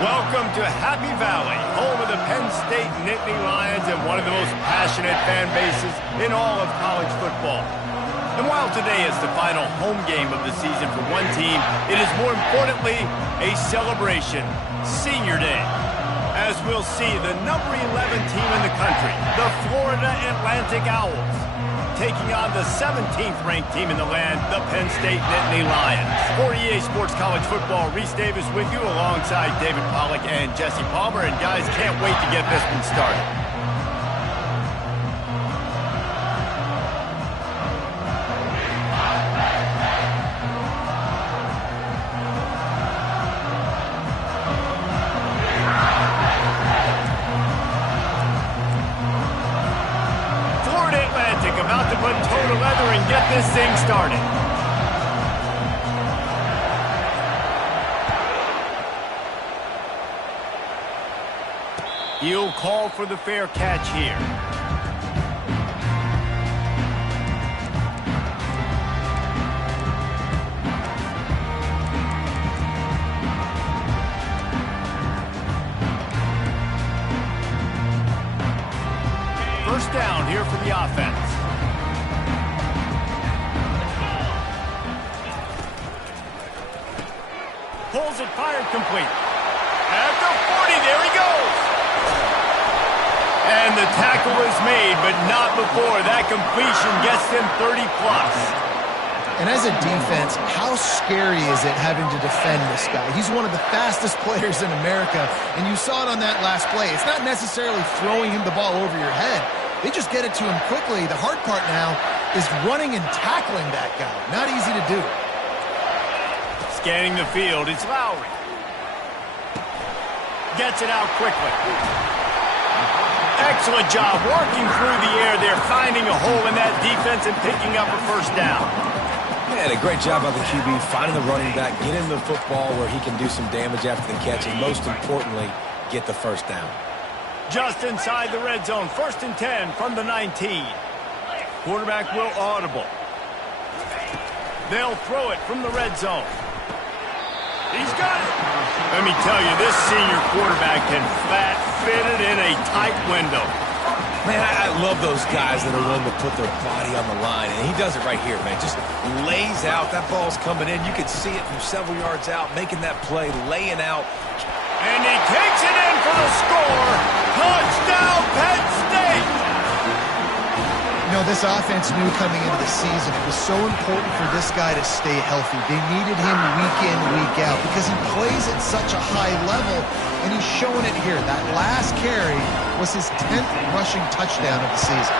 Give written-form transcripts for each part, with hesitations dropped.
Welcome to Happy Valley, home of the Penn State Nittany Lions and one of the most passionate fan bases in all of college football. And while today is the final home game of the season for one team, it is more importantly a celebration, Senior Day. As we'll see, the number 11 team in the country, the Florida Atlantic Owls, taking on the 17th ranked team in the land, the Penn State Nittany Lions. For EA Sports College Football, Reese Davis with you alongside David Pollack and Jesse Palmer. And guys, can't wait to get this one started. About to put toe to leather and get this thing started. He'll call for the fair catch here. First down here for the offense. Pulls it, fired, complete. At the 40, there he goes. And the tackle is made, but not before that completion gets them 30-plus. And as a defense, how scary is it having to defend this guy? He's one of the fastest players in America, and you saw it on that last play. It's not necessarily throwing him the ball over your head. They just get it to him quickly. The hard part now is running and tackling that guy. Not easy to do. Scanning the field, it's Lowry. Gets it out quickly. Excellent job working through the air there, finding a hole in that defense and picking up a first down. And a great job by the QB, finding the running back, getting the football where he can do some damage after the catch, and most importantly, get the first down. Just inside the red zone, 1st and 10 from the 19. Quarterback will audible. They'll throw it from the red zone. He's got it. Let me tell you, this senior quarterback can flat fit it in a tight window. Man, I love those guys that are willing to put their body on the line, and he does it right here, man. Just lays out. That ball's coming in. You can see it from several yards out, making that play, laying out. And he takes it in for the score. Touchdown, Penn State! You know, this offense knew coming into the season it was so important for this guy to stay healthy. They needed him week in, week out because he plays at such a high level, and he's showing it here. That last carry was his 10th rushing touchdown of the season.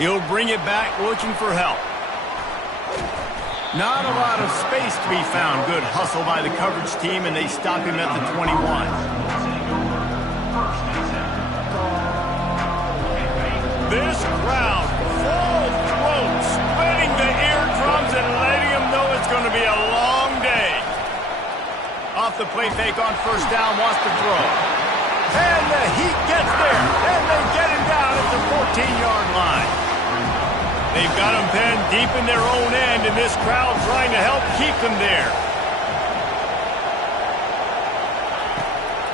He'll bring it back looking for help. Not a lot of space to be found. Good hustle by the coverage team, and they stop him at the 21. This crowd, full throat, splitting the eardrums and letting them know it's going to be a long day. Off the play fake on first down, wants to throw. And the Heat gets there, and they get him down at the 14-yard line. They've got him pinned deep in their own end, and this crowd trying to help keep them there.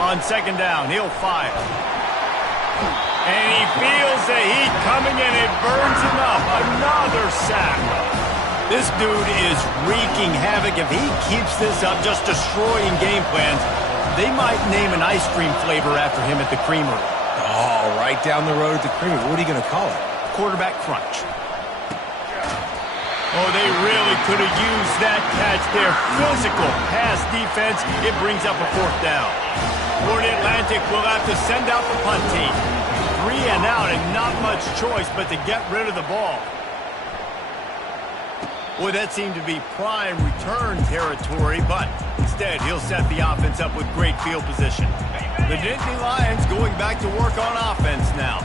On second down, he'll fire. And he feels the heat coming, and it burns him up. Another sack. This dude is wreaking havoc. If he keeps this up, just destroying game plans, they might name an ice cream flavor after him at the Creamery. Oh, right down the road at the Creamery. What are you going to call it? Quarterback crunch. Oh, they really could have used that catch there. Physical pass defense. It brings up a 4th down. Florida Atlantic will have to send out the punt team. 3 and out and not much choice but to get rid of the ball. Boy, that seemed to be prime return territory, but instead he'll set the offense up with great field position. The Nittany Lions going back to work on offense now.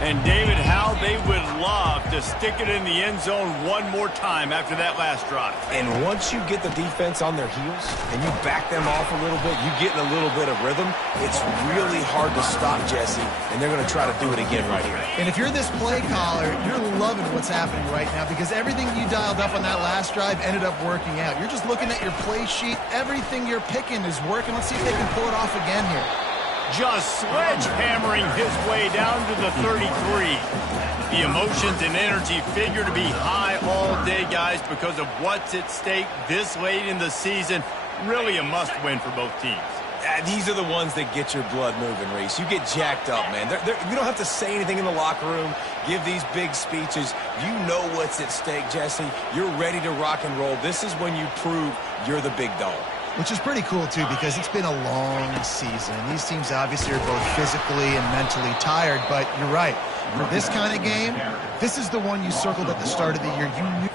And David, how they would love to stick it in the end zone one more time after that last drive. And once you get the defense on their heels and you back them off a little bit, you get in a little bit of rhythm, it's really hard to stop, Jesse, and they're going to try to do it again right here. And if you're this play caller, you're loving what's happening right now because everything you dialed up on that last drive ended up working out. You're just looking at your play sheet. Everything you're picking is working. Let's see if they can pull it off again here. Just sledgehammering his way down to the 33. The emotions and energy figure to be high all day, guys, because of what's at stake this late in the season. Really a must-win for both teams. These are the ones that get your blood moving, Reese. You get jacked up, man. You don't have to say anything in the locker room, give these big speeches. You know what's at stake, Jesse. You're ready to rock and roll. This is when you prove you're the big dog. Which is pretty cool, too, because it's been a long season. These teams obviously are both physically and mentally tired, but you're right. For this kind of game, this is the one you circled at the start of the year. You knew.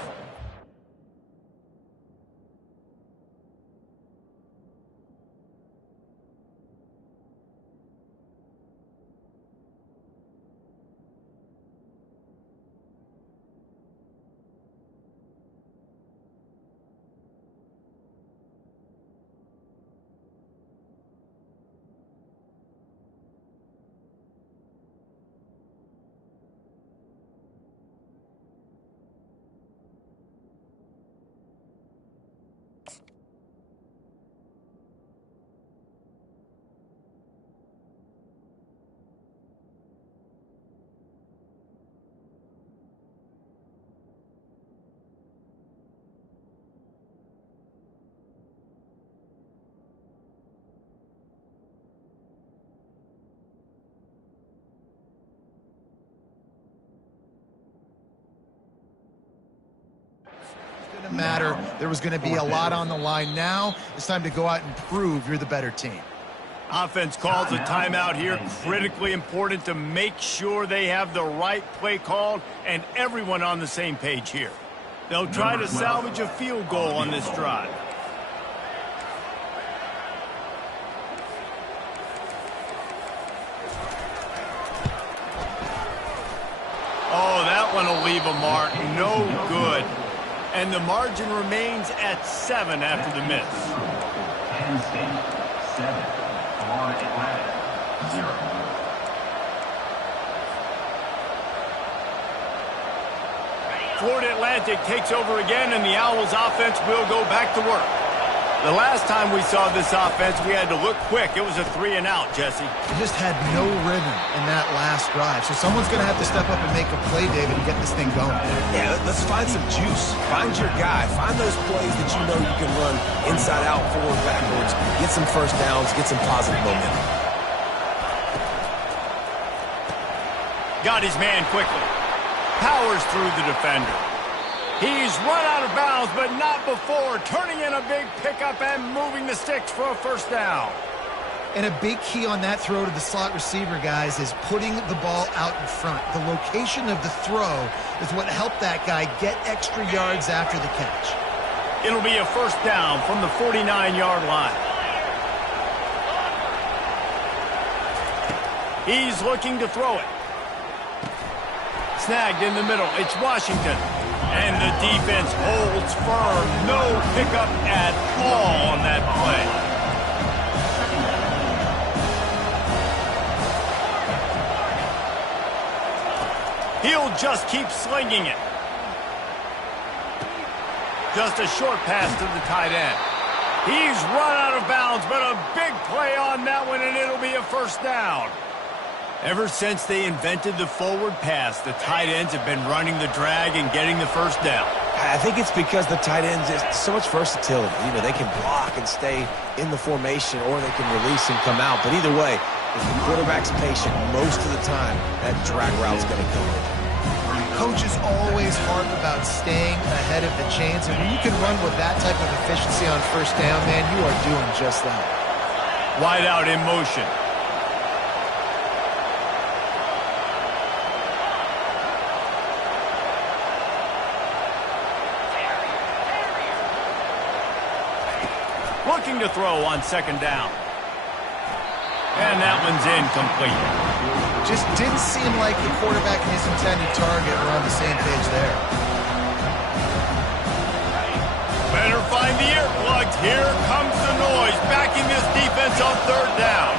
Matter. There was going to be a lot on the line. Now it's time to go out and prove you're the better team. Offense calls a timeout here. Critically important to make sure they have the right play called and everyone on the same page here. They'll try to salvage a field goal on this drive. Oh, that one will leave a mark. No good. And the margin remains at 7 after the miss. Penn State, 7. Florida Atlantic, 0. Florida Atlantic takes over again, and the Owls offense will go back to work. The last time we saw this offense, we had to look quick. It was a 3-and-out, Jesse. They just had no rhythm in that last drive. So someone's going to have to step up and make a play, David, and get this thing going. Yeah, let's find some juice. Find your guy. Find those plays that you know you can run inside out, forward, backwards. Get some first downs. Get some positive momentum. Got his man quickly. Powers through the defender. He's run out of bounds, but not before turning in a big pickup and moving the sticks for a first down. And a big key on that throw to the slot receiver, guys, is putting the ball out in front. The location of the throw is what helped that guy get extra yards after the catch. It'll be a first down from the 49-yard line. He's looking to throw it. Snagged in the middle. It's Washington. And the defense holds firm. No pickup at all on that play. He'll just keep slinging it. Just a short pass to the tight end. He's run out of bounds, but a big play on that one, and it'll be a first down. Ever since they invented the forward pass, the tight ends have been running the drag and getting the first down. I think it's because the tight ends is so much versatility. You know, they can block and stay in the formation, or they can release and come out. But either way, if the quarterback's patient, most of the time, that drag route's going to come in. Coaches always harp about staying ahead of the chains, and when you can run with that type of efficiency on first down, man, you are doing just that. Wide out in motion. Looking to throw on second down. And that one's incomplete. Just didn't seem like the quarterback and his intended target were on the same page there. Better find the earplugs. Here comes the noise, backing this defense on third down.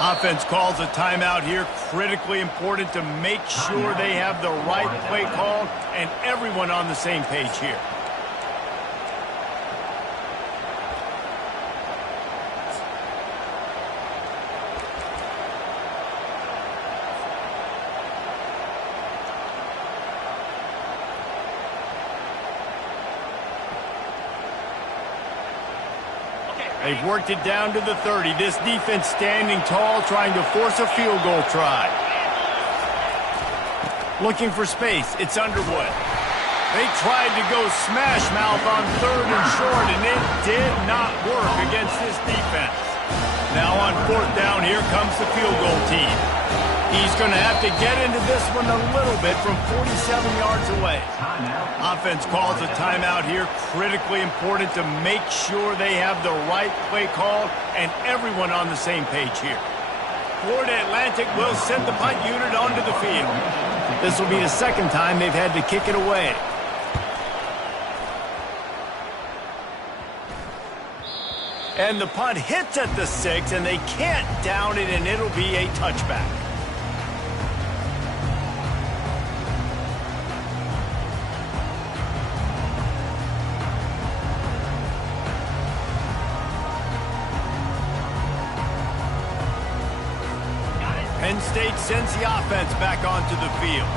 Offense calls a timeout here. Critically important to make sure they have the right play call and everyone on the same page here. They've worked it down to the 30. This defense standing tall, trying to force a field goal try. Looking for space. It's Underwood. They tried to go smash mouth on third and short, and it did not work against this defense. Now on fourth down, here comes the field goal team. He's going to have to get into this one a little bit from 47 yards away. Offense calls a timeout here. Critically important to make sure they have the right play call and everyone on the same page here. Florida Atlantic will send the punt unit onto the field. This will be the second time they've had to kick it away. And the punt hits at the 6, and they can't down it, and it'll be a touchback. Penn State sends the offense back onto the field.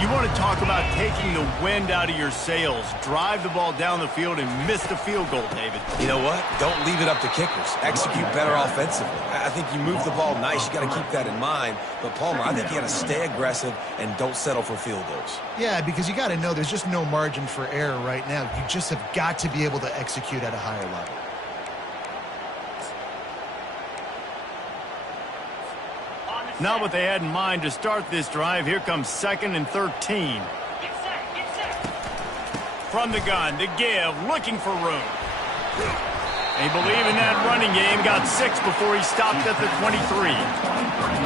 You want to talk about taking the wind out of your sails. Drive the ball down the field and miss the field goal, David. You know what? Don't leave it up to kickers. Execute better offensively. I think you move the ball nice. You got to keep that in mind. But, Palmer, I think you got to stay aggressive and don't settle for field goals. Yeah, because you got to know there's just no margin for error right now. You just have got to be able to execute at a higher level. Not what they had in mind to start this drive. Here comes 2nd and 13. From the gun, to give, looking for room. They believe in that running game. Got 6 before he stopped at the 23.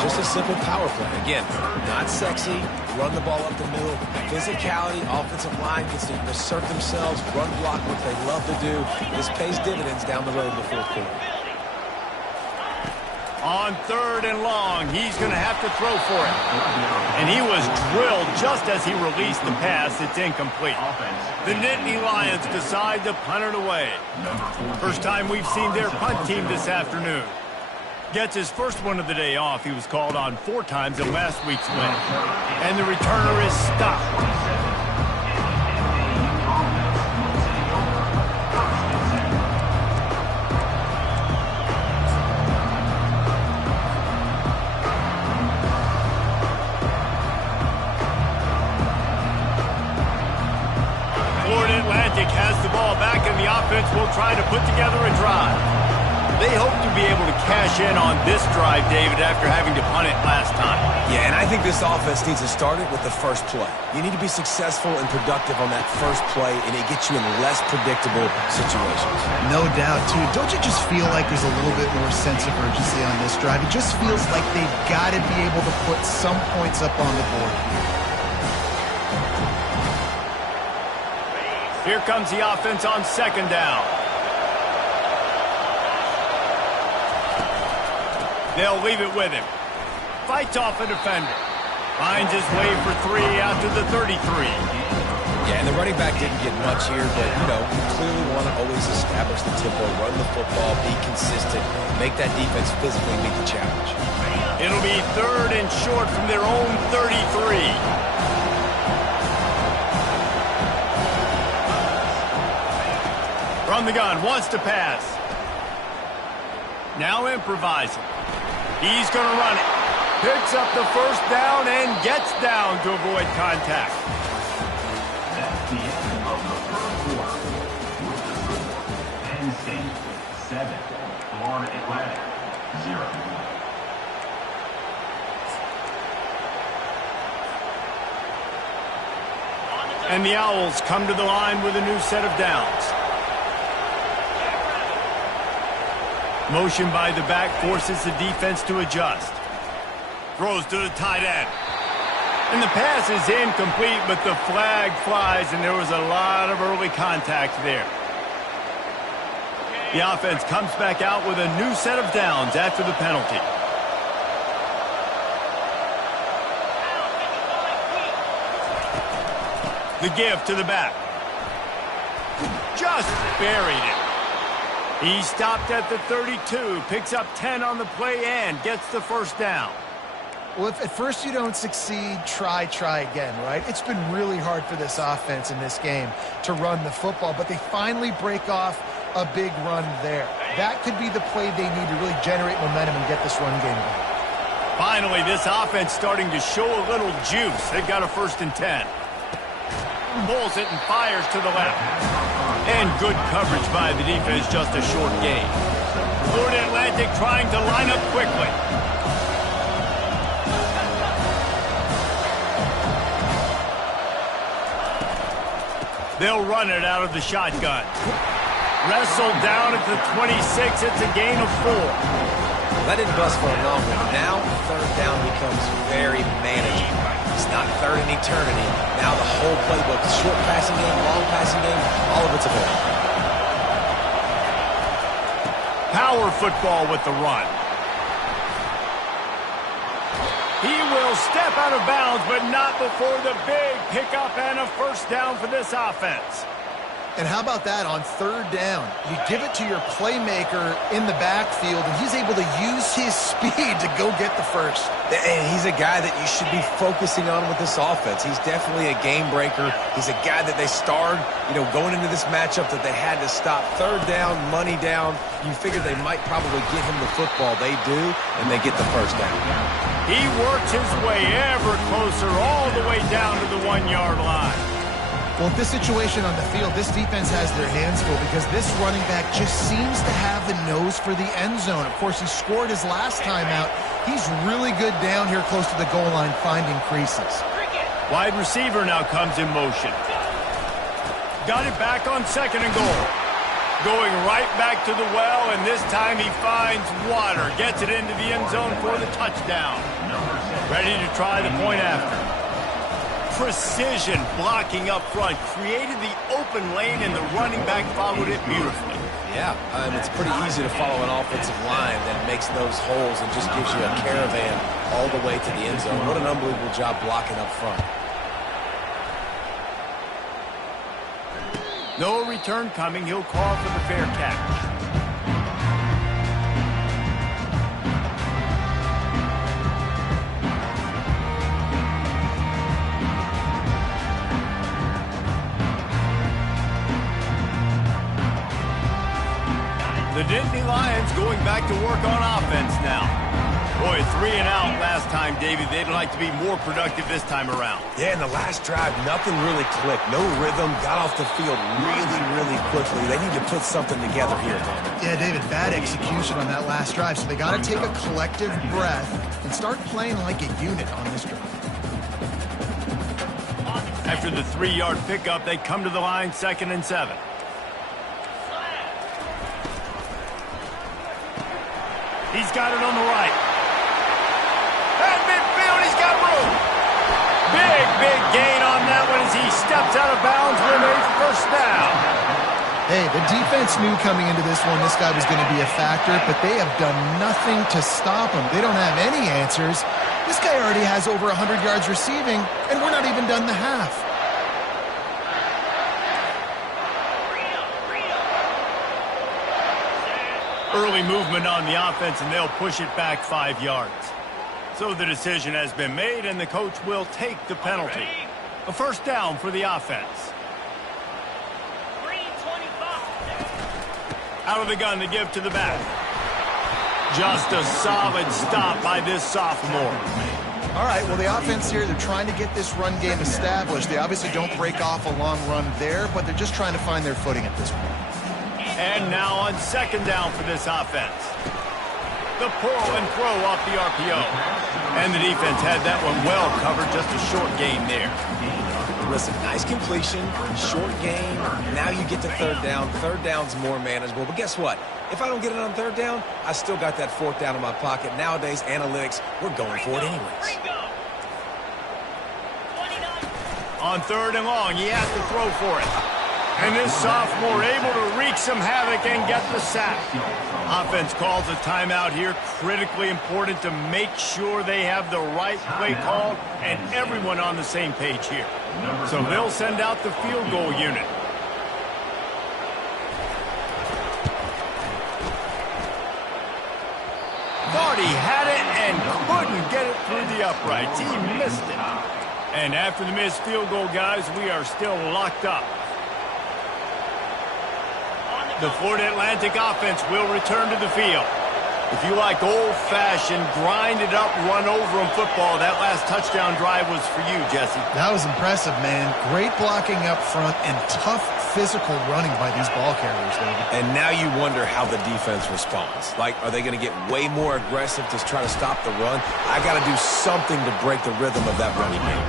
Just a simple power play. Again, not sexy. Run the ball up the middle. Physicality, offensive line gets to assert themselves, run block, what they love to do. This pays dividends down the road in the fourth quarter. On 3rd and long, he's going to have to throw for it. And he was drilled just as he released the pass. It's incomplete. The Nittany Lions decide to punt it away. First time we've seen their punt team this afternoon. Gets his first one of the day off. He was called on 4 times in last week's win. And the returner is stopped. Has the ball back, and the offense will try to put together a drive. They hope to be able to cash in on this drive, David, after having to punt it last time. Yeah, and I think this offense needs to start it with the first play. You need to be successful and productive on that first play, and it gets you in less predictable situations. No doubt, too. Don't you just feel like there's a little bit more sense of urgency on this drive? It just feels like they've got to be able to put some points up on the board here. Here comes the offense on 2nd down. They'll leave it with him. Fights off a defender. Finds his way for 3 out to the 33. Yeah, and the running back didn't get much here, but, you clearly want to always establish the tempo, run the football, be consistent, make that defense physically meet the challenge. It'll be 3rd and short from their own 33. From the gun, wants to pass. Now improvising. He's going to run it. Picks up the first down and gets down to avoid contact. That's the end of the first quarter. With the score, Penn State 7, Florida Atlantic 0. And the Owls come to the line with a new set of downs. Motion by the back forces the defense to adjust. Throws to the tight end. And the pass is incomplete, but the flag flies, and there was a lot of early contact there. The offense comes back out with a new set of downs after the penalty. The give to the back. Just buried it. He stopped at the 32, picks up 10 on the play and gets the first down. Well, if at first you don't succeed, try again, right? It's been really hard for this offense in this game to run the football, but they finally break off a big run there. That could be the play they need to really generate momentum and get this run game going. Finally, this offense starting to show a little juice. They've got a 1st and 10. Pulls it and fires to the left. And good coverage by the defense, just a short gain. Florida Atlantic trying to line up quickly. They'll run it out of the shotgun. Wrestled down at the 26. It's a gain of 4. That didn't bust for a long one. Now, 3rd down becomes very manageable. It's not 3rd and eternity. Now the whole playbook, short passing game, long passing game, all of it's available. Power football with the run. He will step out of bounds, but not before the big pickup and a 1st down for this offense. And how about that on 3rd down? You give it to your playmaker in the backfield, and he's able to use his speed to go get the first. And he's a guy that you should be focusing on with this offense. He's definitely a game breaker. He's a guy that they starred, going into this matchup that they had to stop. 3rd down, money down. You figure they might probably get him the football. They do, and they get the 1st down. He works his way ever closer all the way down to the 1-yard line. Well, in this situation on the field, this defense has their hands full because this running back just seems to have the nose for the end zone. Of course, he scored his last time out. He's really good down here close to the goal line, finding creases. Wide receiver now comes in motion. Got it back on 2nd and goal. Going right back to the well, and this time he finds water. Gets it into the end zone for the touchdown. Ready to try the point after. Precision blocking up front, created the open lane, and the running back followed it beautifully. Yeah, it's pretty easy to follow an offensive line that makes those holes and just gives you a caravan all the way to the end zone. What an unbelievable job blocking up front. No return coming. He'll call for the fair catch. The Nittany Lions going back to work on offense now. Boy, 3 and out last time, David. They'd like to be more productive this time around. Yeah, in the last drive, nothing really clicked. No rhythm, got off the field really quickly. They need to put something together here. Yeah, David, bad execution on that last drive, so they got to take a collective breath and start playing like a unit on this drive. After the 3-yard pickup, they come to the line 2nd and 7. He's got it on the right. And midfield, he's got room. Big gain on that one as he steps out of bounds with a 1st down. Hey, the defense knew coming into this one this guy was going to be a factor, but they have done nothing to stop him. They don't have any answers. This guy already has over 100 yards receiving, and we're not even done the half. Early movement on the offense, and they'll push it back 5 yards. So the decision has been made, and the coach will take the penalty. A 1st down for the offense. Out of the gun, the give to the back. Just a solid stop by this sophomore. All right, well, the offense here, they're trying to get this run game established. They obviously don't break off a long run there, but they're just trying to find their footing at this point. And now on 2nd down for this offense. The pull and throw off the RPO. And the defense had that one well covered, just a short gain there. Listen, nice completion, short game. Now you get to third down. Third down's more manageable. But guess what? If I don't get it on third down, I still got that fourth down in my pocket. Nowadays, analytics, we're going for it anyways. On third and long, he has to throw for it. And this sophomore able to wreak some havoc and get the sack. Offense calls a timeout here. Critically important to make sure they have the right play call and everyone on the same page here. So they'll send out the field goal unit. Thought he had it and couldn't get it through the uprights. He missed it. And after the missed field goal, guys, we are still locked up. The Florida Atlantic offense will return to the field. If you like old-fashioned, grind-it-up, run-over-'em football, that last touchdown drive was for you, Jesse. That was impressive, man. Great blocking up front and tough physical running by these ball carriers, David. And now you wonder how the defense responds. Like, are they going to get way more aggressive to try to stop the run? I got to do something to break the rhythm of that running game.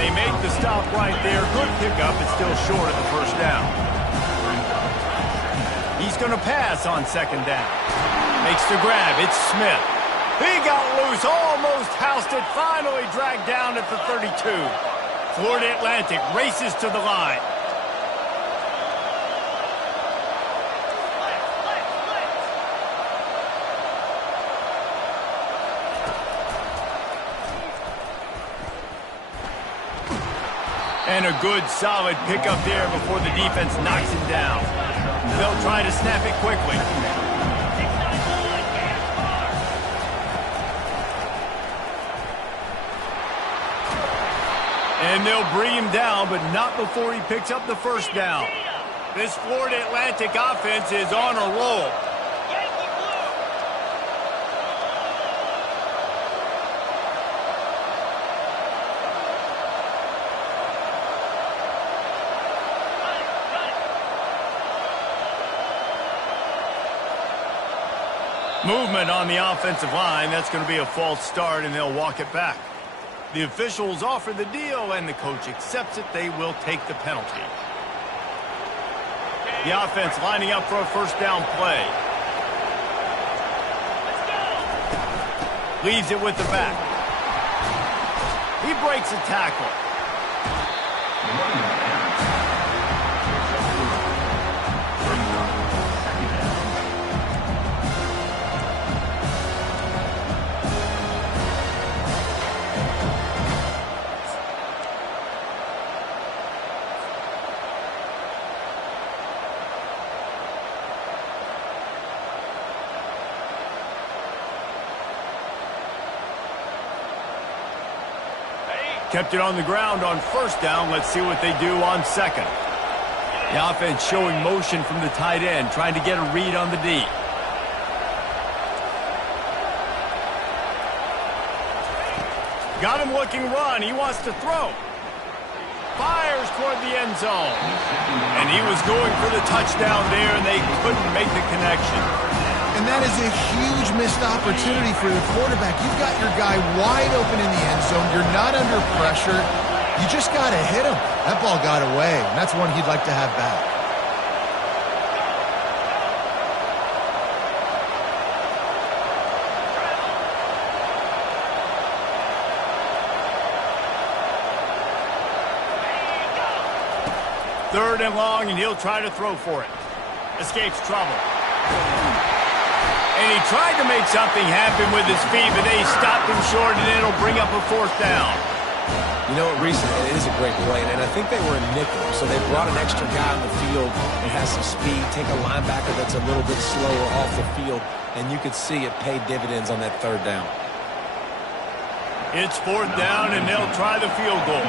They make the stop right there. Good pickup. It's still short of the first down. He's going to pass on second down. Makes the grab. It's Smith. He got loose. Almost housed it. Finally dragged down at the 32. Florida Atlantic races to the line. And a good, solid pickup there before the defense knocks him down. They'll try to snap it quickly. And they'll bring him down, but not before he picks up the first down. This Florida Atlantic offense is on a roll. Movement on the offensive line. That's going to be a false start, and they'll walk it back. The officials offer the deal, and the coach accepts it. They will take the penalty. The offense lining up for a first down play. Leaves it with the back. He breaks a tackle. Kept it on the ground on first down. Let's see what they do on second. The offense showing motion from the tight end, trying to get a read on the D. Got him looking run. He wants to throw. Fires toward the end zone. And he was going for the touchdown there, and they couldn't make the connection. And that is a huge missed opportunity for the quarterback. You've got your guy wide open in the end zone. You're not under pressure. You just got to hit him. That ball got away, and that's one he'd like to have back. Third and long, and he'll try to throw for it. Escapes trouble. And he tried to make something happen with his feet, but they stopped him short, and it'll bring up a fourth down. You know what, Reese, it is a great play, and I think they were in nickel, so they brought an extra guy on the field and has some speed, take a linebacker that's a little bit slower off the field, and you could see it pay dividends on that third down. It's fourth down, and they'll try the field goal.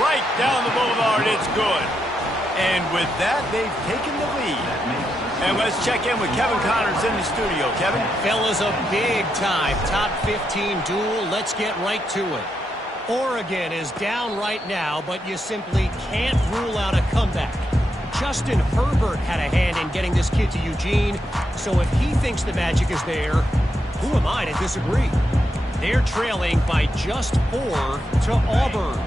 Right down the boulevard, it's good. And with that, they've taken the lead. And let's check in with Kevin Connors in the studio. Kevin? Fellas, a big-time top 15 duel. Let's get right to it. Oregon is down right now, but you simply can't rule out a comeback. Justin Herbert had a hand in getting this kid to Eugene, so if he thinks the magic is there, who am I to disagree? They're trailing by just 4 to Auburn.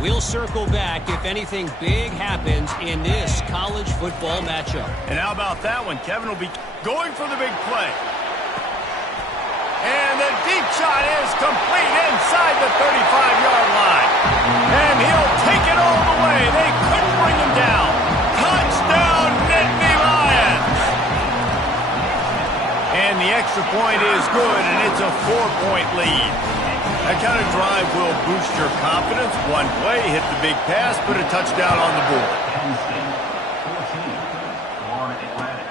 We'll circle back if anything big happens in this college football matchup. And how about that one? Kevin will be going for the big play. And the deep shot is complete inside the 35-yard line. And he'll take it all the way. They couldn't bring him down. Touchdown, Nittany Lions! And the extra point is good, and it's a 4-point lead. That kind of drive will boost your confidence. One play, hit the big pass, put a touchdown on the board. Penn State, 14. Florida Atlantic,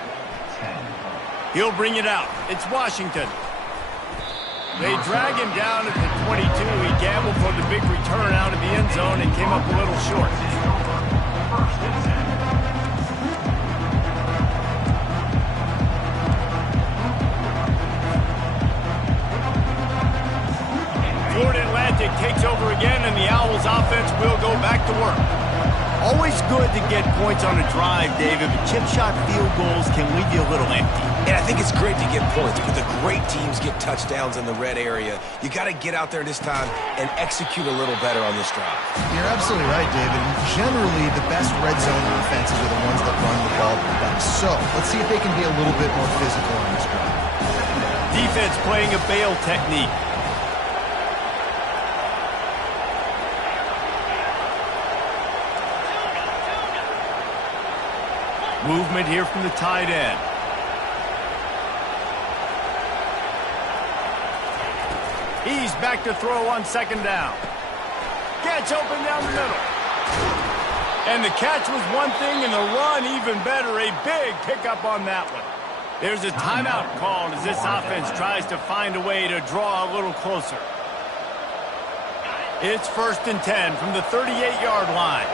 10. He'll bring it out. It's Washington. They drag him down at the 22. He gambled for the big return out of the end zone and came up a little short. First and 10. Florida Atlantic takes over again, and the Owls offense will go back to work. Always good to get points on a drive, David, but chip shot field goals can leave you a little empty. And I think it's great to get points, but the great teams get touchdowns in the red area. You got to get out there this time and execute a little better on this drive. You're absolutely right, David. Generally, the best red zone defenses are the ones that run the ball the best. So, let's see if they can be a little bit more physical on this drive. Defense playing a bail technique. Movement here from the tight end. He's back to throw on second down. Catch open down the middle. And the catch was one thing, and the run even better. A big pickup on that one. There's a timeout called as this offense tries to find a way to draw a little closer. It's 1st and 10 from the 38-yard line.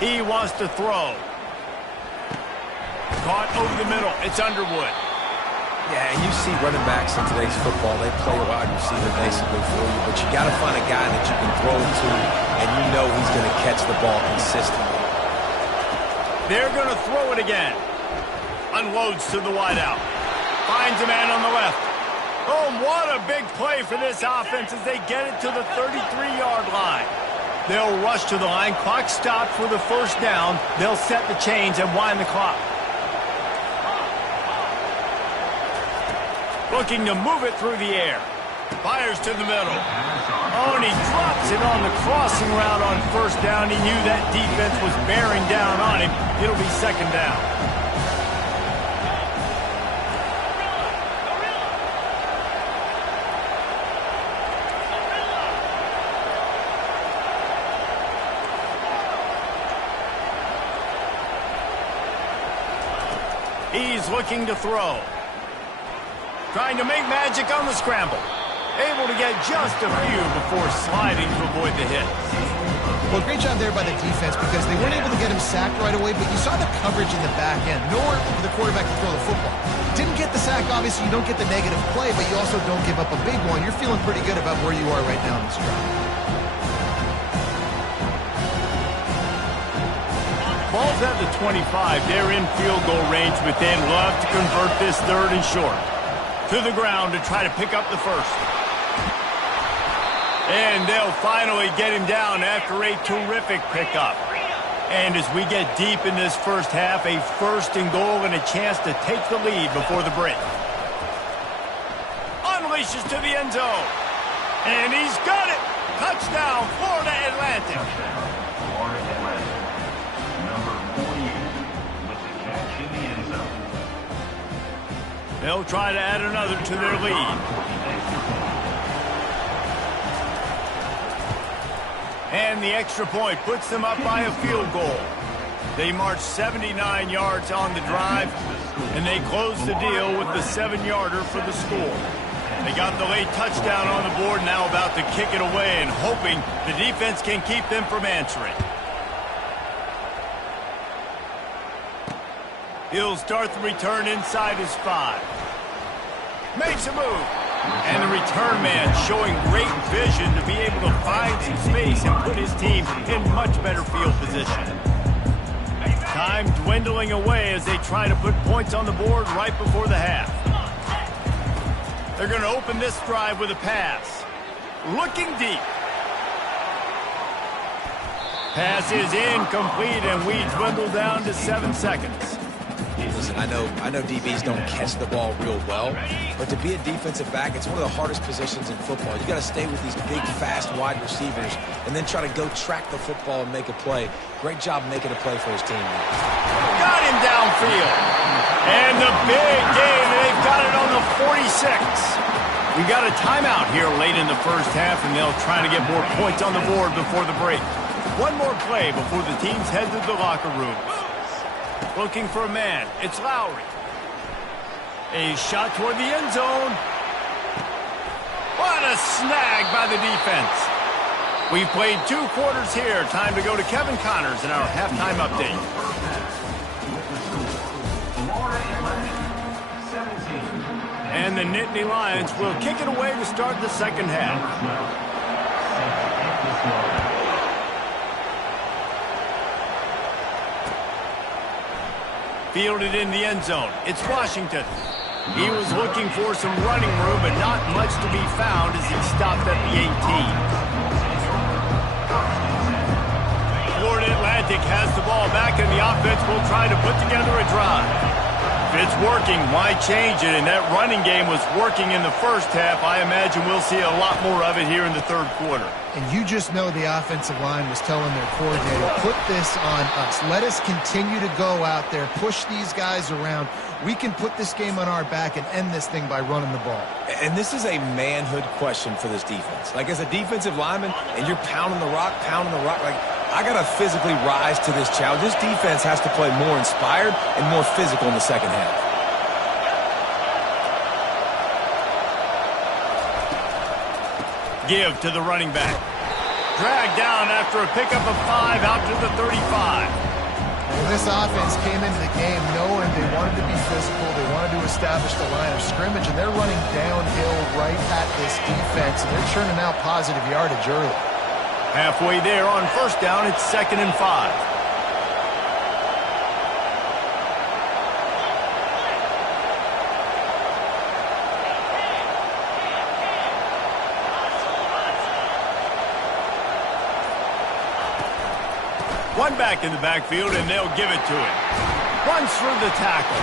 He wants to throw. Caught over the middle. It's Underwood. Yeah, and you see running backs in today's football, they play a wide receiver basically for you, but you got to find a guy that you can throw to, and you know he's going to catch the ball consistently. They're going to throw it again. Unloads to the wideout. Finds a man on the left. Oh, what a big play for this offense as they get it to the 33-yard line. They'll rush to the line. Clock stopped for the first down. They'll set the chains and wind the clock. Looking to move it through the air. Fires to the middle. Oh, and he drops it on the crossing route on first down. He knew that defense was bearing down on him. It'll be second down. He's looking to throw. Trying to make magic on the scramble. Able to get just a few before sliding to avoid the hit. Well, great job there by the defense because they weren't able to get him sacked right away, but you saw the coverage in the back end. Nowhere for the quarterback to throw the football. Didn't get the sack, obviously. You don't get the negative play, but you also don't give up a big one. You're feeling pretty good about where you are right now in this drive. Ball's at the 25. They're in field goal range, but they'd love to convert this third and short. To the ground to try to pick up the first. And they'll finally get him down after a terrific pickup. And as we get deep in this first half, a 1st and goal and a chance to take the lead before the break. Unleashes to the end zone. And he's got it. Touchdown, Florida Atlantic. Florida Atlantic. Number 48 with the catch in the end zone. They'll try to add another to their lead. And the extra point puts them up by a field goal. They march 79 yards on the drive, and they close the deal with the 7-yarder for the score. They got the late touchdown on the board, now about to kick it away and hoping the defense can keep them from answering. He'll start the return inside his 5. Makes a move. And the return man showing great vision to be able to find some space and put his team in much better field position. Time dwindling away as they try to put points on the board right before the half. They're going to open this drive with a pass. Looking deep. Pass is incomplete, and we dwindle down to 7 seconds. Listen, I know DBs don't catch the ball real well, but to be a defensive back, it's one of the hardest positions in football. You got to stay with these big, fast, wide receivers and then try to go track the football and make a play. Great job making a play for his team. Got him downfield. And the big game, they've got it on the 46. We got a timeout here late in the first half, and they'll try to get more points on the board before the break. One more play before the teams head to the locker rooms. Looking for a man. It's Lowry. A shot toward the end zone. What a snag by the defense. We've played 2 quarters here. Time to go to Kevin Connors in our halftime update. And the Nittany Lions will kick it away to start the second half. Fielded in the end zone. It's Washington. He was looking for some running room, but not much to be found as he stopped at the 18. Florida Atlantic has the ball back, and the offense will try to put together a drive. If it's working, why change it? And that running game was working in the first half. I imagine we'll see a lot more of it here in the third quarter. And you just know the offensive line was telling their coordinator, put this on us. Let us continue to go out there, push these guys around. We can put this game on our back and end this thing by running the ball. And this is a manhood question for this defense. Like, as a defensive lineman, and you're pounding the rock, like, I got to physically rise to this challenge. This defense has to play more inspired and more physical in the second half. Give to the running back. Dragged down after a pickup of 5 out to the 35. Well, this offense came into the game knowing they wanted to be physical. They wanted to establish the line of scrimmage, and they're running downhill right at this defense, and they're churning out positive yardage early. Halfway there on first down, it's 2nd and 5. One back in the backfield, and they'll give it to him. Runs through the tackle.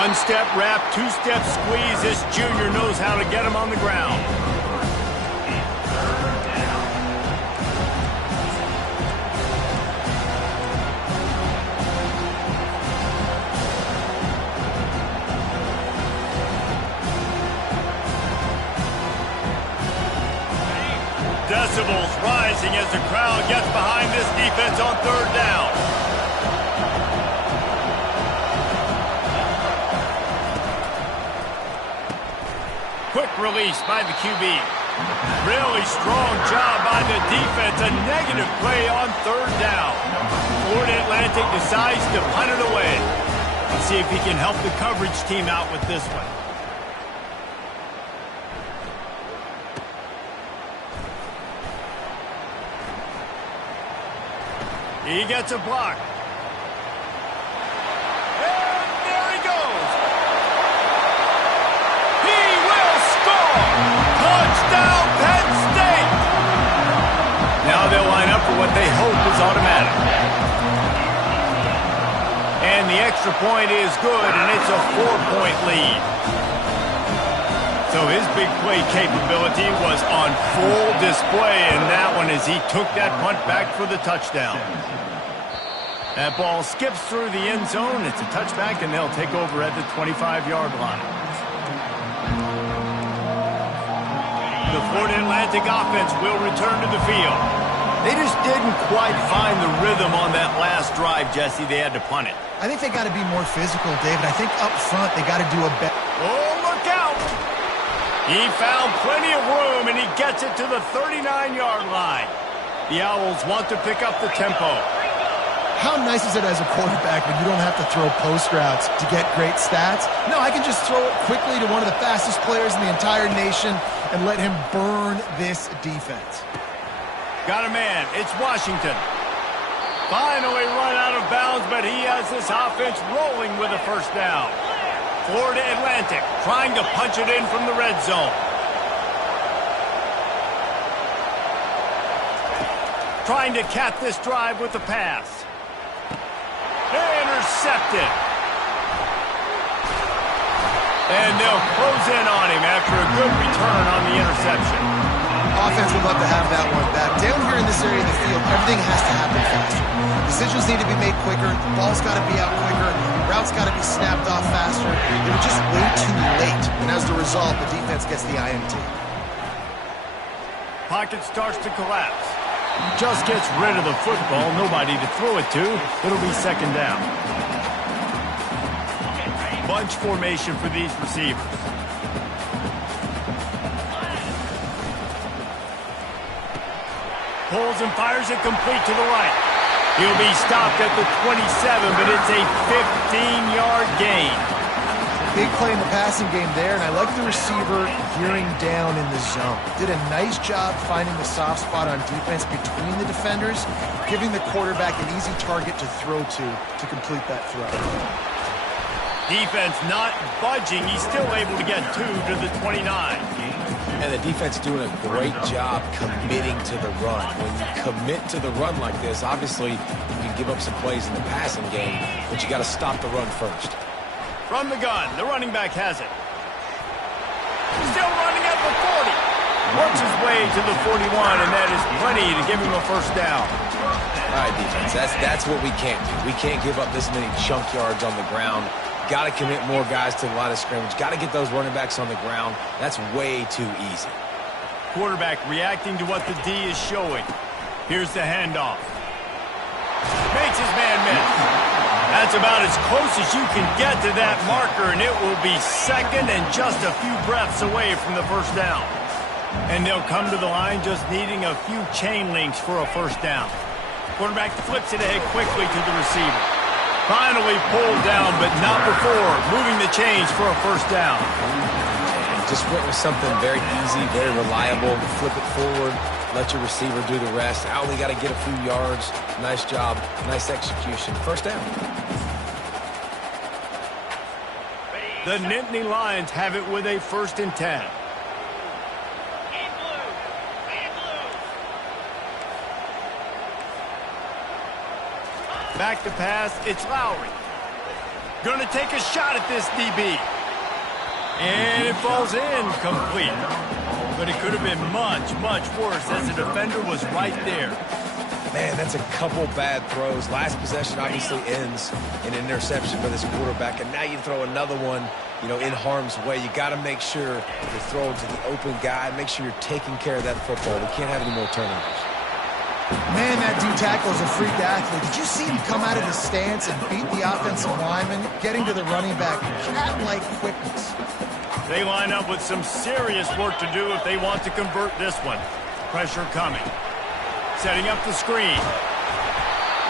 One-step wrap, two-step squeeze. This junior knows how to get him on the ground. Decibels rising as the crowd gets behind this defense on third down. Quick release by the QB. Really strong job by the defense. A negative play on third down. Florida Atlantic decides to punt it away. Let's see if he can help the coverage team out with this one. He gets a block. And there he goes. He will score. Touchdown, Penn State. Now they'll line up for what they hope is automatic. And the extra point is good, and it's a 4-point lead. So his big play capability was on full display in that one as he took that punt back for the touchdown. That ball skips through the end zone. It's a touchback, and they'll take over at the 25-yard line. The Florida Atlantic offense will return to the field. They just didn't quite find the rhythm on that last drive, Jesse. They had to punt it. I think they got to be more physical, David. I think up front they got to do a better. Oh, look out! He found plenty of room, and he gets it to the 39-yard line. The Owls want to pick up the tempo. How nice is it as a quarterback when you don't have to throw post routes to get great stats? No, I can just throw it quickly to one of the fastest players in the entire nation and let him burn this defense. Got a man. It's Washington. Finally run out of bounds, but he has this offense rolling with a first down. Florida Atlantic trying to punch it in from the red zone. Trying to cap this drive with the pass. Intercepted. And they'll close in on him after a good return on the interception. Offense would love to have that one back. Down here in this area of the field, everything has to happen faster. Decisions need to be made quicker. The ball's got to be out quicker. Routes got to be snapped off faster. They were just way too late. And as a result, the defense gets the INT. Pocket starts to collapse. Just gets rid of the football. Nobody to throw it to. It'll be second down. Bunch formation for these receivers. Pulls and fires it complete to the right. He'll be stopped at the 27, but it's a 15-yard gain. Big play in the passing game there, and I like the receiver gearing down in the zone. Did a nice job finding the soft spot on defense between the defenders, giving the quarterback an easy target to throw to complete that throw. Defense not budging. He's still able to get 2 to the 29. And the defense doing a great job committing to the run. When you commit to the run like this, obviously you can give up some plays in the passing game, but you got to stop the run first. From the gun, the running back has it. Still running at the 40. Works his way to the 41, and that is plenty to give him a first down. All right, defense, that's what we can't do. We can't give up this many chunk yards on the ground. Got to commit more guys to the line of scrimmage. Got to get those running backs on the ground. That's way too easy. Quarterback reacting to what the D is showing. Here's the handoff. Makes his man miss. That's about as close as you can get to that marker, and it will be second and just a few breaths away from the first down. And they'll come to the line just needing a few chain links for a first down. Quarterback flips it ahead quickly to the receiver. Finally pulled down, but not before moving the chains for a first down. Just went with something very easy, very reliable. Flip it forward, let your receiver do the rest. I only got to get a few yards. Nice job, nice execution. First down. The Nittany Lions have it with a 1st and 10. Back to pass, it's Lowry. Gonna take a shot at this DB. And it falls in complete. But it could have been much, much worse as the defender was right there. Man, that's a couple bad throws. Last possession obviously ends in an interception for this quarterback. And now you throw another one, in harm's way. You got to make sure you're throwing to the open guy. Make sure you're taking care of that football. We can't have any more turnovers. Man, that D-tackle is a freak athlete. Did you see him come out of his stance and beat the offensive lineman, getting to the running back? Cat-like quickness. They line up with some serious work to do if they want to convert this one. Pressure coming. Setting up the screen.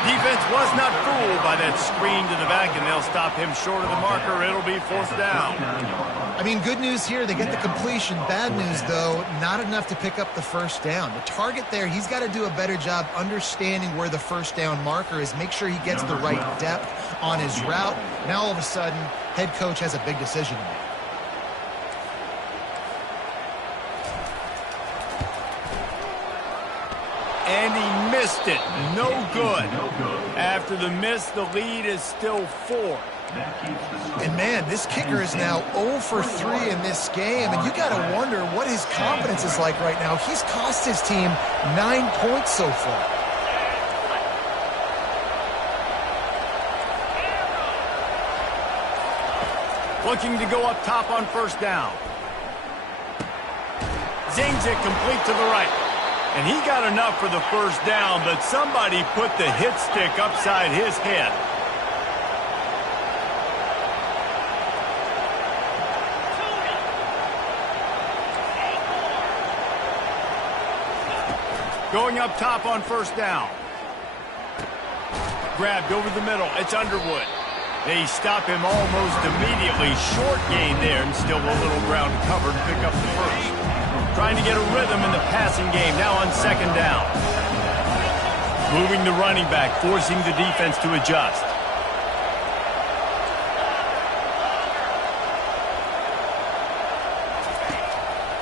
Defense was not fooled by that screen to the back, and they'll stop him short of the marker. It'll be 4th down. I mean, good news here. They get the completion. Bad news, though, not enough to pick up the first down. The target there, he's got to do a better job understanding where the first down marker is, make sure he gets the right depth on his route. Now, all of a sudden, head coach has a big decision to make. And he missed it. No good. After the miss, the lead is still 4. And, man, this kicker is now 0 for 3 in this game, and you got to wonder what his confidence is like right now. He's cost his team 9 points so far. Looking to go up top on first down. Zings it complete to the right. And he got enough for the first down, but somebody put the hit stick upside his head. Going up top on first down. Grabbed over the middle. It's Underwood. They stop him almost immediately. Short gain there, and still a little ground to cover to pick up the first. Trying to get a rhythm in the passing game now on second down. Moving the running back, forcing the defense to adjust.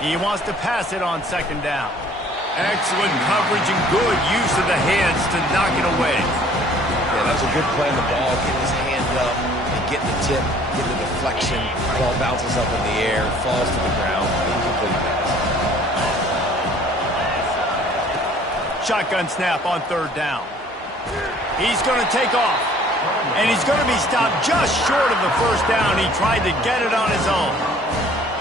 He wants to pass it on second down. Excellent coverage and good use of the hands to knock it away. Yeah, that was a good play on the ball, getting his hand up and getting the tip, getting the deflection. Ball bounces up in the air, falls to the ground, incomplete pass. Shotgun snap on third down. He's going to take off. And he's going to be stopped just short of the first down. He tried to get it on his own.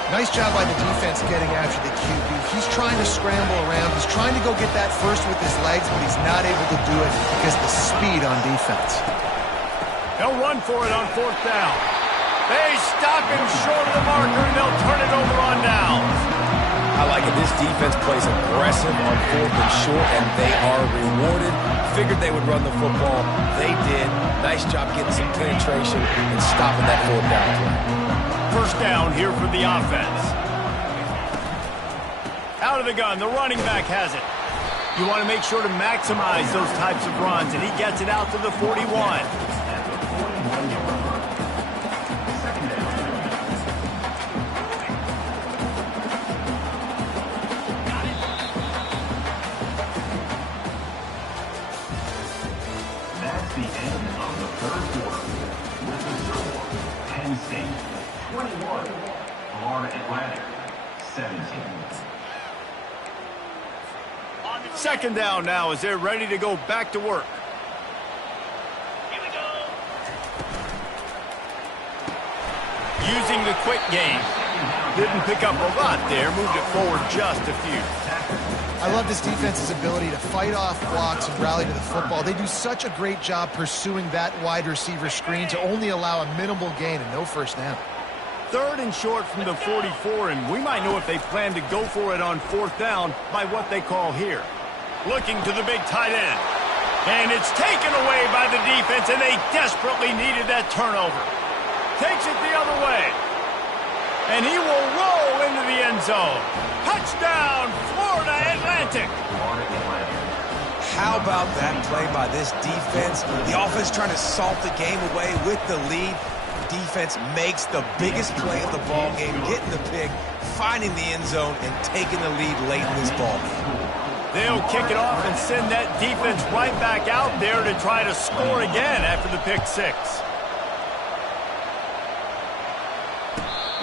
Nice job by the defense getting after the QB. He's trying to scramble around. He's trying to go get that first with his legs, but he's not able to do it because of the speed on defense. They'll run for it on fourth down. They stop him short of the marker, and they'll turn it over on downs. I like it. This defense plays aggressive on fourth and short, and they are rewarded. Figured they would run the football. They did. Nice job getting some penetration and stopping that fourth down play. First down here for the offense. Out of the gun, the running back has it. You want to make sure to maximize those types of runs, and he gets it out to the 41. That's the end of the third quarter. With the score, Penn State 21, Florida Atlantic 17. Second down now as they're ready to go back to work. Here we go. Using the quick game. Didn't pick up a lot there, moved it forward just a few. I love this defense's ability to fight off blocks and rally to the football. They do such a great job pursuing that wide receiver screen to only allow a minimal gain and no first down. Third and short from the 44, and we might know if they plan to go for it on fourth down by what they call here. Looking to the big tight end. And it's taken away by the defense, and they desperately needed that turnover. Takes it the other way. And he will roll into the end zone. Touchdown, Florida Atlantic. How about that play by this defense? The offense trying to salt the game away with the lead. Defense makes the biggest play of the ball game, getting the pick, finding the end zone, and taking the lead late in this ball game. They'll kick it off and send that defense right back out there to try to score again after the pick six.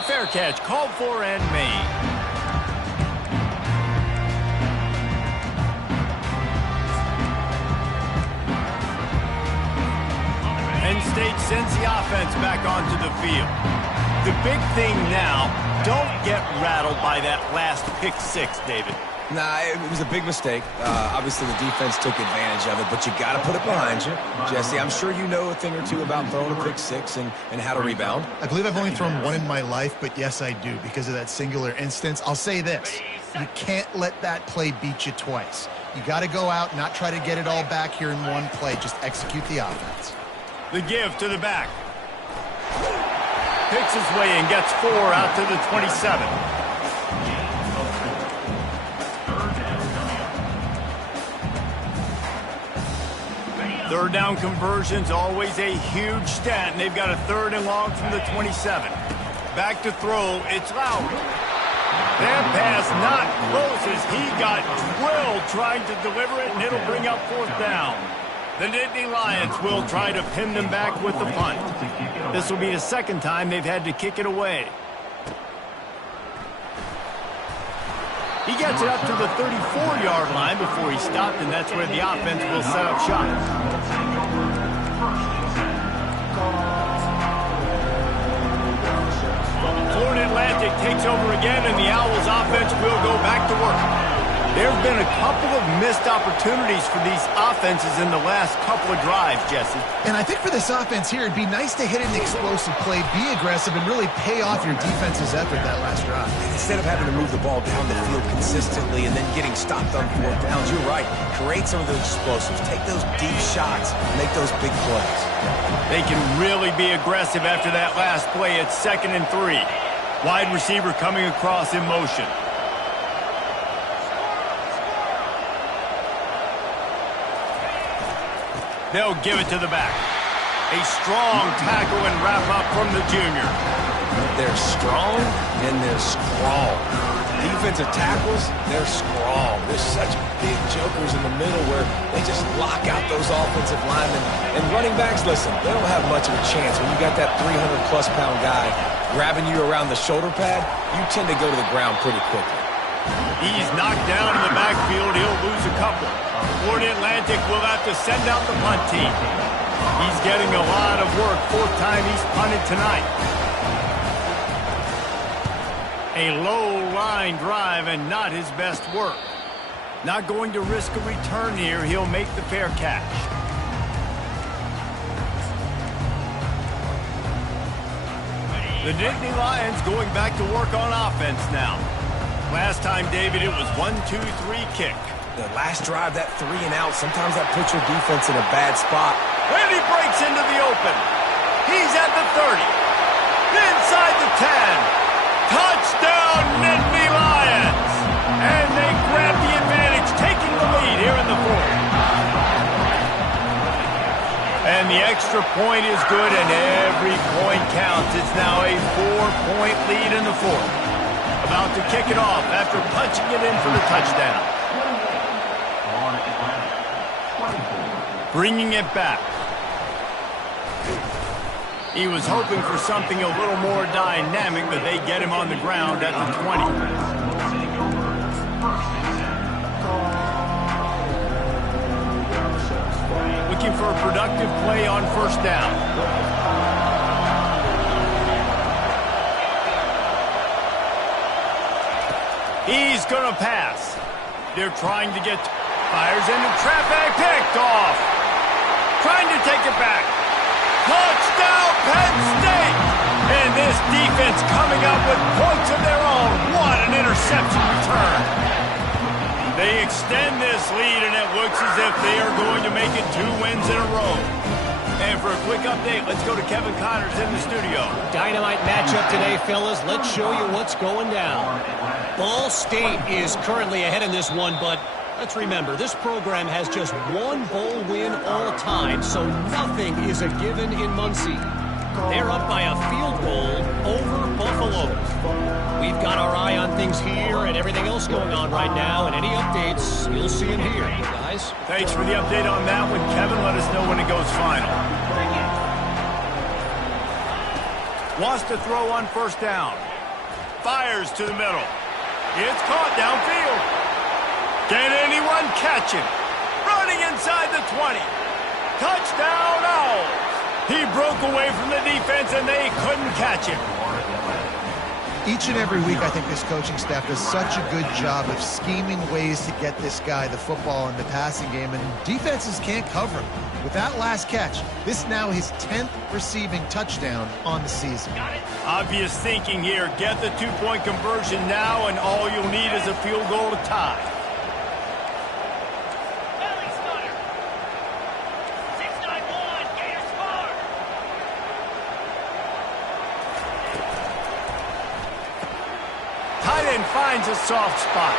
Fair catch called for and made. Penn State sends the offense back onto the field. The big thing now, don't get rattled by that last pick six, David. Nah, it was a big mistake. Obviously, the defense took advantage of it, but you got to put it behind you. Jesse, I'm sure you know a thing or two about throwing a pick six and how to rebound. I believe I've only thrown one in my life, but yes, I do because of that singular instance. I'll say this. You can't let that play beat you twice. You got to go out, not try to get it all back here in one play. Just execute the offense. The give to the back. Picks his way and gets 4 out to the 27. Third down conversion's always a huge stat, and they've got a third and long from the 27. Back to throw, it's Lowry. That pass not close as he got drilled trying to deliver it, and it'll bring up fourth down. The Nittany Lions will try to pin them back with the punt. This will be the second time they've had to kick it away. He gets it up to the 34-yard line before he stopped, and that's where the offense will set up shop. Florida Atlantic takes over again, and the Owls offense will go back to work. There have been a couple of missed opportunities for these offenses in the last couple of drives, Jesse. And I think for this offense here, it'd be nice to hit an explosive play, be aggressive, and really pay off your defense's effort that last drive. Instead of having to move the ball down the field consistently and then getting stopped on fourth downs, you're right. Create some of those explosives. Take those deep shots. Make those big plays. They can really be aggressive after that last play. It's 2nd and 3. Wide receiver coming across in motion. They'll give it to the back. A strong tackle and wrap up from the junior. They're strong and they're strong. Defensive tackles, they're strong. There's such big jokers in the middle where they just lock out those offensive linemen. And running backs, listen, they don't have much of a chance. When you got that 300-plus pound guy grabbing you around the shoulder pad, you tend to go to the ground pretty quickly. He's knocked down in the backfield. He'll lose a couple. Florida Atlantic will have to send out the punt team. He's getting a lot of work. Fourth time he's punted tonight. A low-line drive and not his best work. Not going to risk a return here. He'll make the fair catch. The Nittany Lions going back to work on offense now. Last time, David, it was 1-2-3 kick. The last drive, that 3 and out, sometimes that puts your defense in a bad spot. And he breaks into the open. He's at the 30. Inside the 10. Touchdown, Nittany Lions! And they grab the advantage, taking the lead here in the fourth. And the extra point is good, and every point counts. It's now a 4-point lead in the fourth. About to kick it off after punching it in for the touchdown. Bringing it back. He was hoping for something a little more dynamic, but they get him on the ground at the 20. Looking for a productive play on first down. He's going to pass. They're trying to get... Fires into traffic. Picked off. Trying to take it back. Touchdown, Penn State! And this defense coming up with points of their own. What an interception return. They extend this lead, and it looks as if they are going to make it 2 wins in a row. And for a quick update, let's go to Kevin Connors in the studio. Dynamite matchup today, fellas. Let's show you what's going down. Ball State is currently ahead in this one, but let's remember, this program has just 1 bowl win all time, so nothing is a given in Muncie. They're up by a field goal over Buffalo. We've got our eye on things here and everything else going on right now, and any updates, you'll see them here, guys. Thanks for the update on that one, Kevin. Let us know when it goes final. Wants to throw on first down. Fires to the middle. It's caught downfield. Can anyone catch him? Running inside the 20. Touchdown, Owls. He broke away from the defense, and they couldn't catch him. Each and every week, I think this coaching staff does such a good job of scheming ways to get this guy the football in the passing game, and defenses can't cover him. With that last catch, this is now his 10th receiving touchdown on the season. Obvious thinking here. Get the 2-point conversion now, and all you'll need is a field goal to tie. Finds a soft spot.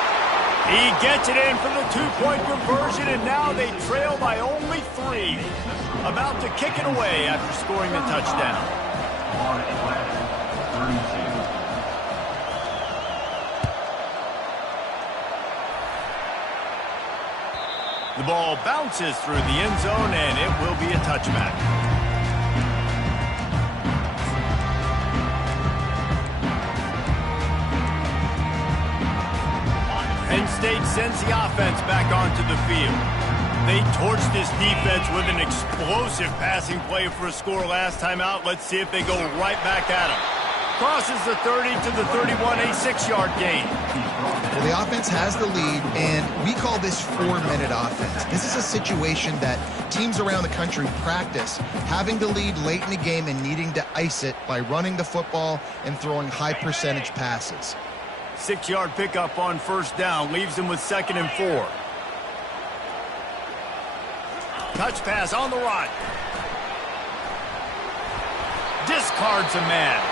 He gets it in for the 2-point conversion, and now they trail by only 3. About to kick it away after scoring the touchdown. The ball bounces through the end zone, and it will be a touchback. Penn State sends the offense back onto the field. They torched this defense with an explosive passing play for a score last time out. Let's see if they go right back at them. Crosses the 30 to the 31, a 6-yard gain. Well, the offense has the lead, and we call this 4-minute offense. This is a situation that teams around the country practice, having the lead late in the game and needing to ice it by running the football and throwing high-percentage passes. 6-yard pickup on first down leaves them with 2nd and 4. Touch pass on the run. Discards a man.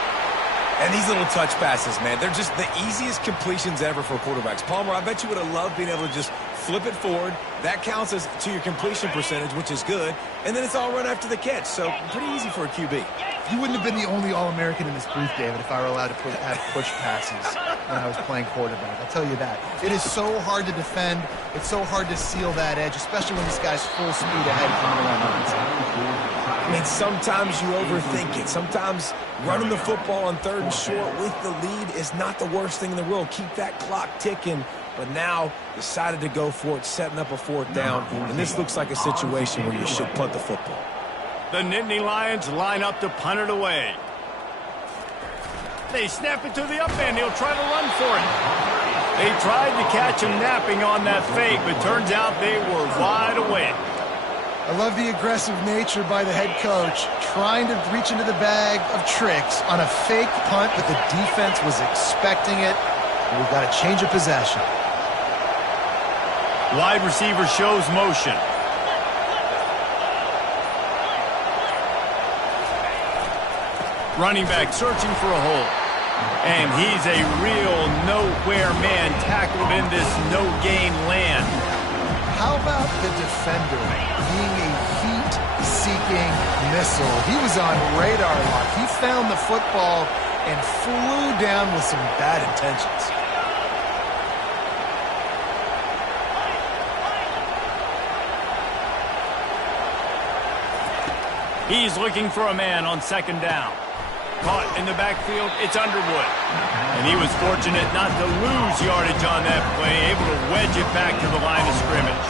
And these little touch passes, man, they're just the easiest completions ever for quarterbacks. Palmer, I bet you would have loved being able to just flip it forward. That counts as to your completion percentage, which is good. And then it's all run after the catch, so pretty easy for a QB. You wouldn't have been the only All-American in this booth, David, if I were allowed to have push passes when I was playing quarterback. I'll tell you that. It is so hard to defend. It's so hard to seal that edge, especially when this guy's full speed ahead coming around the inside. I mean, sometimes you overthink it. Sometimes running the football on 3rd and short with the lead is not the worst thing in the world. Keep that clock ticking. But now decided to go for it, setting up a 4th down. And this looks like a situation where you should punt the football. The Nittany Lions line up to punt it away. They snap it to the up end. He'll try to run for it. They tried to catch him napping on that fake, but turns out they were wide awake. I love the aggressive nature by the head coach, trying to reach into the bag of tricks on a fake punt, but the defense was expecting it. And we've got a change of possession. Wide receiver shows motion. Running back searching for a hole. And he's a real nowhere man tackled in this no-gain land. How about the defender being a heat-seeking missile? He was on radar lock. He found the football and flew down with some bad intentions. He's looking for a man on 2nd down. Caught in the backfield, it's Underwood. And he was fortunate not to lose yardage on that play, able to wedge it back to the line of scrimmage.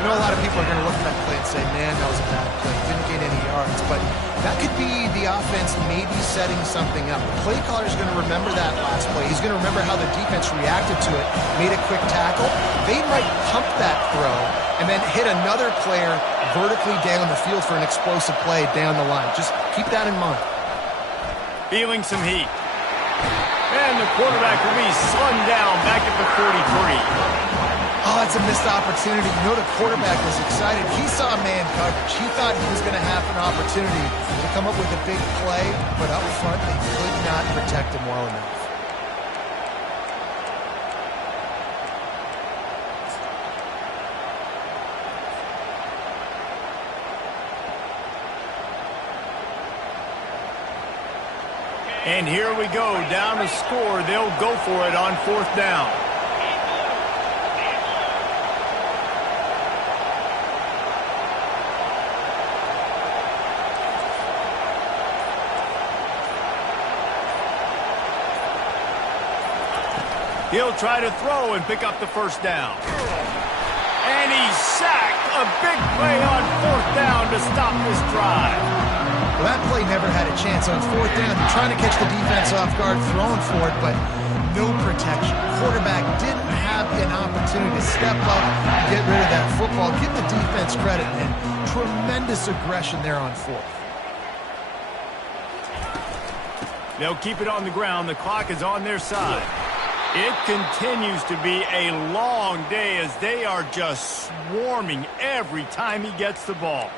I know a lot of people are going to look at that play and say, man, that was a bad play. Didn't gain any yards. But that could be the offense maybe setting something up. The play caller is going to remember that last play. He's going to remember how the defense reacted to it, made a quick tackle. They might pump that throw and then hit another player vertically down the field for an explosive play down the line. Just keep that in mind. Feeling some heat. And the quarterback will be slung down back at the 43. Oh, that's a missed opportunity. You know the quarterback was excited. He saw man coverage. He thought he was going to have an opportunity to come up with a big play, but up front they could not protect him well enough. And here we go, down to score. They'll go for it on 4th down. He'll try to throw and pick up the 1st down. And he's sacked. A big play on 4th down to stop this drive. Well, that play never had a chance on 4th down. Trying to catch the defense off guard, throwing for it, but no protection. Quarterback didn't have an opportunity to step up and get rid of that football. Give the defense credit, and tremendous aggression there on 4th. They'll keep it on the ground. The clock is on their side. It continues to be a long day as they are just swarming every time he gets the ball.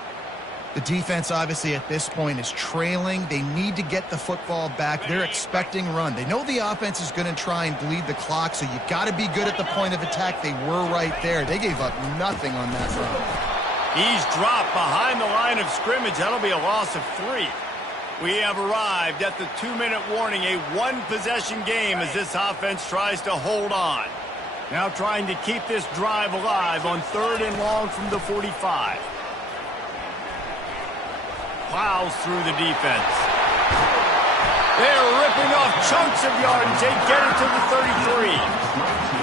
The defense, obviously, at this point is trailing. They need to get the football back. They're expecting run. They know the offense is going to try and bleed the clock, so you got to be good at the point of attack. They were right there. They gave up nothing on that run. He's dropped behind the line of scrimmage. That'll be a loss of 3. We have arrived at the 2-minute warning, a one-possession game as this offense tries to hold on. Now trying to keep this drive alive on 3rd and long from the 45. Plows through the defense. They're ripping off chunks of yardage. They get it to the 33.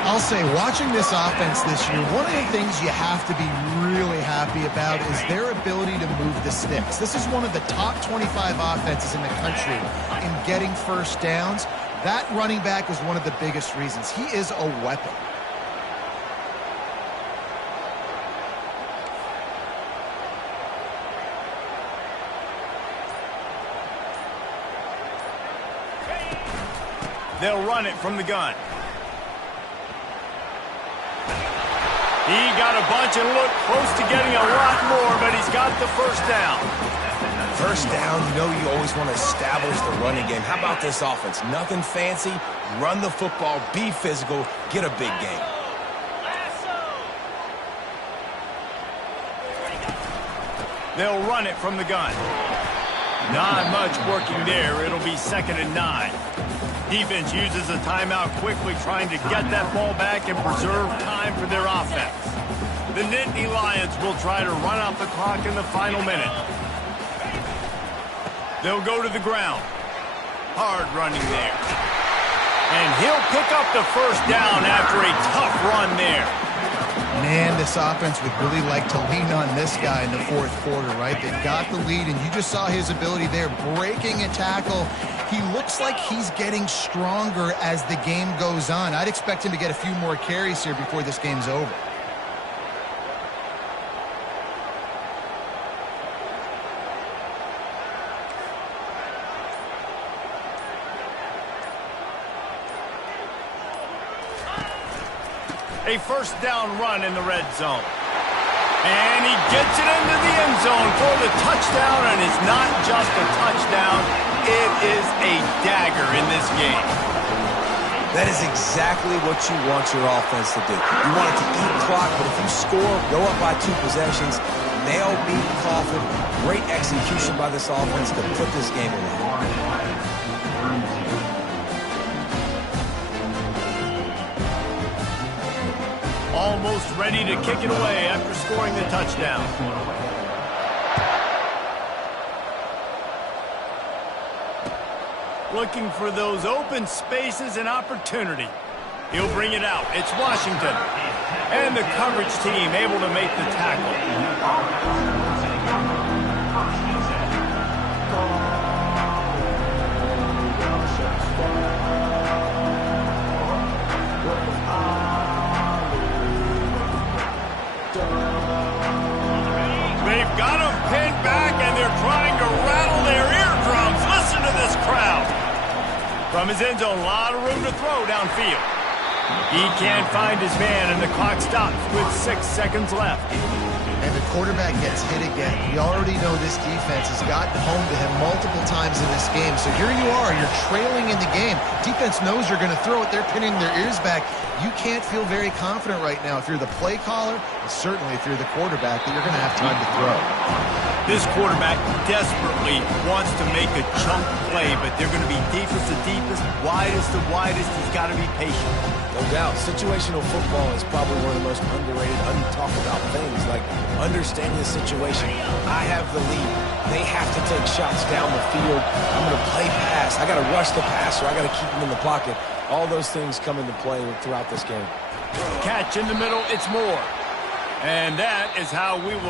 I'll say, watching this offense this year, one of the things you have to be really happy about is their ability to move the sticks. This is one of the top 25 offenses in the country in getting 1st downs. That running back is one of the biggest reasons. He is a weapon. They'll run it from the gun. He got a bunch and looked close to getting a lot more, but he's got the 1st down. First down, you know you always want to establish the running game. How about this offense? Nothing fancy. Run the football, be physical, get a big gain. They'll run it from the gun. Not much working there. It'll be 2nd and 9. Defense uses a timeout quickly, trying to get that ball back and preserve time for their offense. The Nittany Lions will try to run out the clock in the final minute. They'll go to the ground. Hard running there. And he'll pick up the first down after a tough run there. Man, this offense would really like to lean on this guy in the fourth quarter, right? They've got the lead, and you just saw his ability there, breaking a tackle. He looks like he's getting stronger as the game goes on. I'd expect him to get a few more carries here before this game's over. A first down run in the red zone. And he gets it into the end zone for the touchdown, and it's not just a touchdown, it is a dagger in this game. That is exactly what you want your offense to do. You want it to eat clock, but if you score, go up by 2 possessions, nail beat Coffin. Great execution by this offense to put this game away. Almost ready to kick it away after scoring the touchdown. Looking for those open spaces and opportunity. He'll bring it out. It's Washington. And the coverage team able to make the tackle. They've got him pinned back, and they're trying to rattle their eardrums. Listen to this crowd. From his end zone, a lot of room to throw downfield. He can't find his man, and the clock stops with 6 seconds left. And the quarterback gets hit again. We already know this defense has gotten home to him multiple times in this game. So here you are, you're trailing in the game. Defense knows you're going to throw it. They're pinning their ears back. You can't feel very confident right now if you're the play caller, and certainly if you're the quarterback, that you're going to have time to throw. This quarterback desperately wants to make a chunk play, but they're going to be deepest to deepest, widest to widest. He's got to be patient. No doubt. Situational football is probably one of the most underrated, untalked about things, like understanding the situation. I have the lead. They have to take shots down the field. I'm going to play pass. I got to rush the passer. I got to keep him in the pocket. All those things come into play throughout this game. Catch in the middle. It's Moore. And that is how we will